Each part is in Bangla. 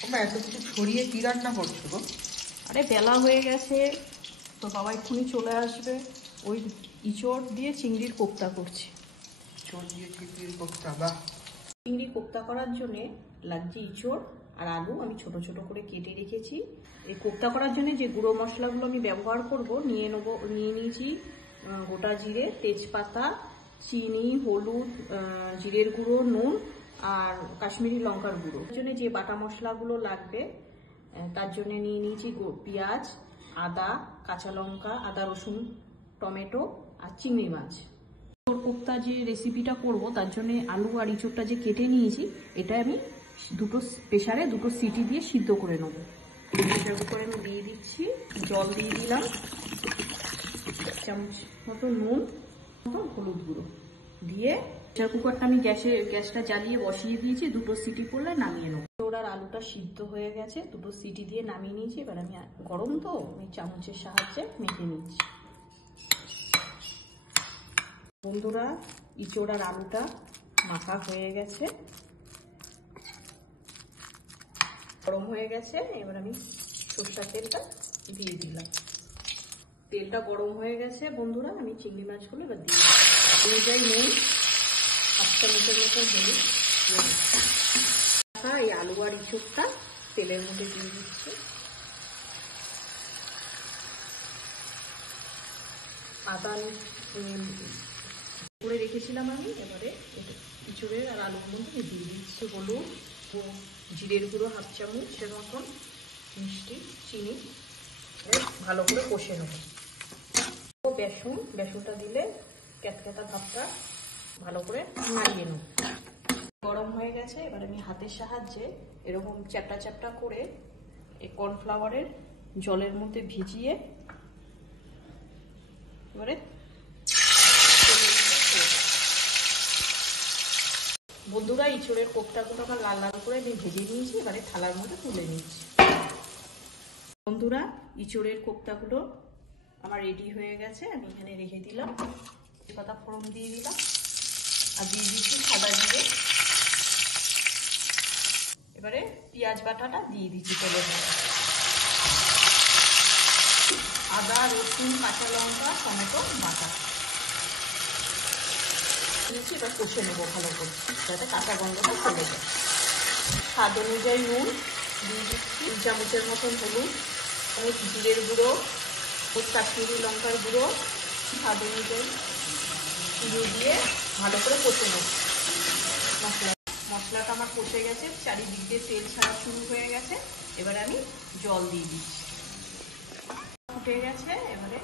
তোমরা এত কিছু ছড়িয়ে কি রান্না করছো গো? আরে বেলা হয়ে গেছে, তো বাবা এক্ষুনি চলে আসবে। ওই ইঁচড় দিয়ে চিংড়ির কোপ্তা করছি। ইঁচড় দিয়ে চিংড়ির কোপ্তা, বাহ। চিংড়ি কোপ্তা করার জন্যে লাগছে ইঁচড় আর আলু। আমি ছোট ছোট করে কেটে রেখেছি। এই কোপ্তা করার জন্য যে গুঁড়ো মশলাগুলো আমি ব্যবহার করব নিয়ে নিয়েছি গোটা জিরে, তেজপাতা, চিনি, হলুদ, জিরের গুঁড়ো, নুন আর কাশ্মীরি লঙ্কার গুঁড়ো। এর জন্য যে বাটা মশলাগুলো লাগবে তার জন্য নিয়ে নিয়েছি পেঁয়াজ, আদা, কাঁচা লঙ্কা, আদা রসুন, টমেটো আর চিংড়ি মাছ। কোপ্তা যে রেসিপিটা করব তার জন্য আলু আর ইঁচড়টা যে কেটে নিয়েছি এটা আমি প্রেসারে দুটো সিটি দিয়ে সিদ্ধ করে নেব। প্রেসার কুকারে আমি দিয়ে দিচ্ছি, জল দিয়ে দিলাম, চামচ মতো নুন, মতো হলুদ গুঁড়ো দিয়ে প্রেসার কুকারটা আমি গ্যাসটা জ্বালিয়ে বসিয়ে দিয়েছি। দুটো সিটি করলে নামিয়ে নেব। ওর আলুটা সিদ্ধ হয়ে গেছে, দুটো সিটি দিয়ে নামিয়ে নিয়েছি। এবার আমি গরম তো আমি চামচের সাহায্যে মেখে নিচ্ছি। বন্ধুরা, ইঁচড় আর আলুটা মাখা হয়ে গেছে, গরম হয়ে গেছে। এবার আমি সরষের তেলটা দিয়ে দিলাম। তেলটা গরম হয়ে গেছে বন্ধুরা, আমি চিংড়ি মাছগুলো এবার দিয়ে যাই নুন, 1 চামচের মতন হলুদ। এই আলু আর ইঁচড়টা তেলের মধ্যে দিয়ে দিচ্ছি। আদা করে রেখেছিলাম আমি, এবারে ইঁচড়ের আর আলুর মধ্যে দিয়ে দিচ্ছি হলুদ, জিরের গুঁড়ো 1/2 চামচের মতন, মিষ্টি, চিনি, ভালো করে কষে নেব। বেসনটা দিলে ক্যাতক্যাতা ভাবটা ভালো করে নাড়িয়ে নেব। গরম হয়ে গেছে, এবার আমি হাতের সাহায্যে এরকম চ্যাপটা চ্যাপটা করে এই কর্নফ্লাওয়ারের জলের মধ্যে ভিজিয়ে এবারে বন্ধুরা, ইঁচড়ের কোপ্তাগুলো আমার লাল লাল করে আমি ভেজে নিয়েছি। এবারে থালার মধ্যে তুলে নিচ্ছি। বন্ধুরা, ইঁচড়ের কোপ্তাগুলো আমার রেডি হয়ে গেছে। আমি এখানে রেখে দিলাম, তেজপাতা ফোড়ন দিয়ে দিলাম আর দিয়ে দিচ্ছি সাদা জিরে। এবারে পেঁয়াজ বাটাটা দিয়ে দিচ্ছি তেলের মধ্যে, আদা রসুন কাঁচা লঙ্কা টমেটো বাটা। এবার কষে নেবো ভালো করে, যাতে কাঁচা গন্ধটা চলে যায়। স্বাদ অনুযায়ী নুন দিয়ে দিচ্ছি, 2 চামচের মতন হলুদ, অনেক জিরের গুঁড়ো, কাশ্মীরি লঙ্কার গুঁড়ো, স্বাদ অনুযায়ী গুঁড়ো দিয়ে ভালো করে কষে নেব। মশলাটা আমার কষে গেছে, চারিদিক দিয়ে তেল ছাড়া শুরু হয়ে গেছে। এবারে আমি জল দিয়ে দিচ্ছি। ফুটে গেছে, এবারে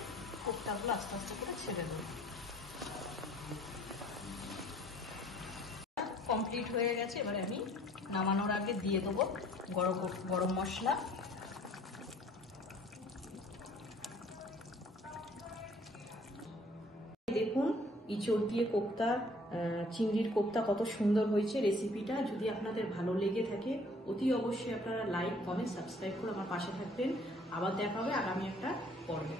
কোপ্তাগুলো আস্তে আস্তে করে ছেড়ে দেবো। কমপ্লিট হয়ে গেছে, এবারে আমি নামানোর আগে দিয়ে দেবো গরম মশলা। দেখুন ইঁচড় দিয়ে কোপ্তা, চিংড়ির কোপ্তা কত সুন্দর হয়েছে রেসিপিটা। যদি আপনাদের ভালো লেগে থাকে অতি অবশ্যই আপনারা লাইক কমেন্ট সাবস্ক্রাইব করে আমার পাশে থাকবেন। আবার দেখা হবে আগামী একটা পর্বে।